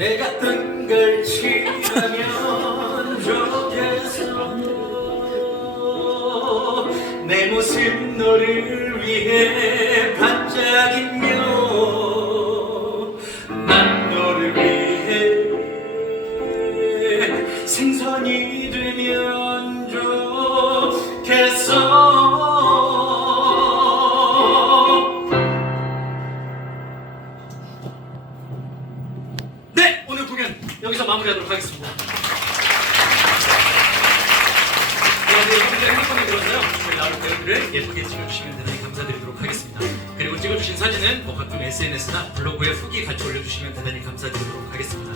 내가 뜬걸 치라면 좋겠어 내 모습 너를 위해 반짝이며 난 너를 위해 생선이 되면 여기서 마무리하도록 하겠습니다. 여러분들 여러분들 나올 배우들을 예쁘게 찍어주시면 대단히 감사드리도록 하겠습니다. 그리고 찍어주신 사진은 뭐 각종 SNS나 블로그에 후기 같이 올려주시면 대단히 감사드리도록 하겠습니다.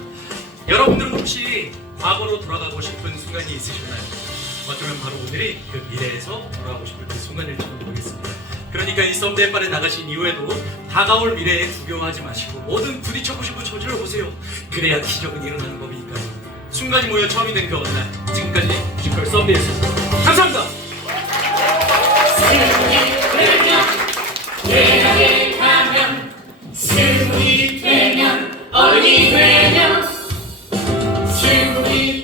여러분들은 혹시 과거로 돌아가고 싶은 순간이 있으셨나요? 어쩌면 바로 오늘이 그 미래에서 돌아가고 싶을 그 순간일지도 모르겠습니다. 그러니까 이 썸데이 발에 나가신 이후에도 다가올 미래에 두려워하지 마시고 뭐든 부딪혀보시고 저질러 보세요. 그래야 기적은 일어나는 법이니까요. 순간이 모여 처음이 된 그 어느 날 지금까지 뮤지컬 썸데이였습니다. 감사합니다. 스물이 되면 어른이 되면 스물이 되면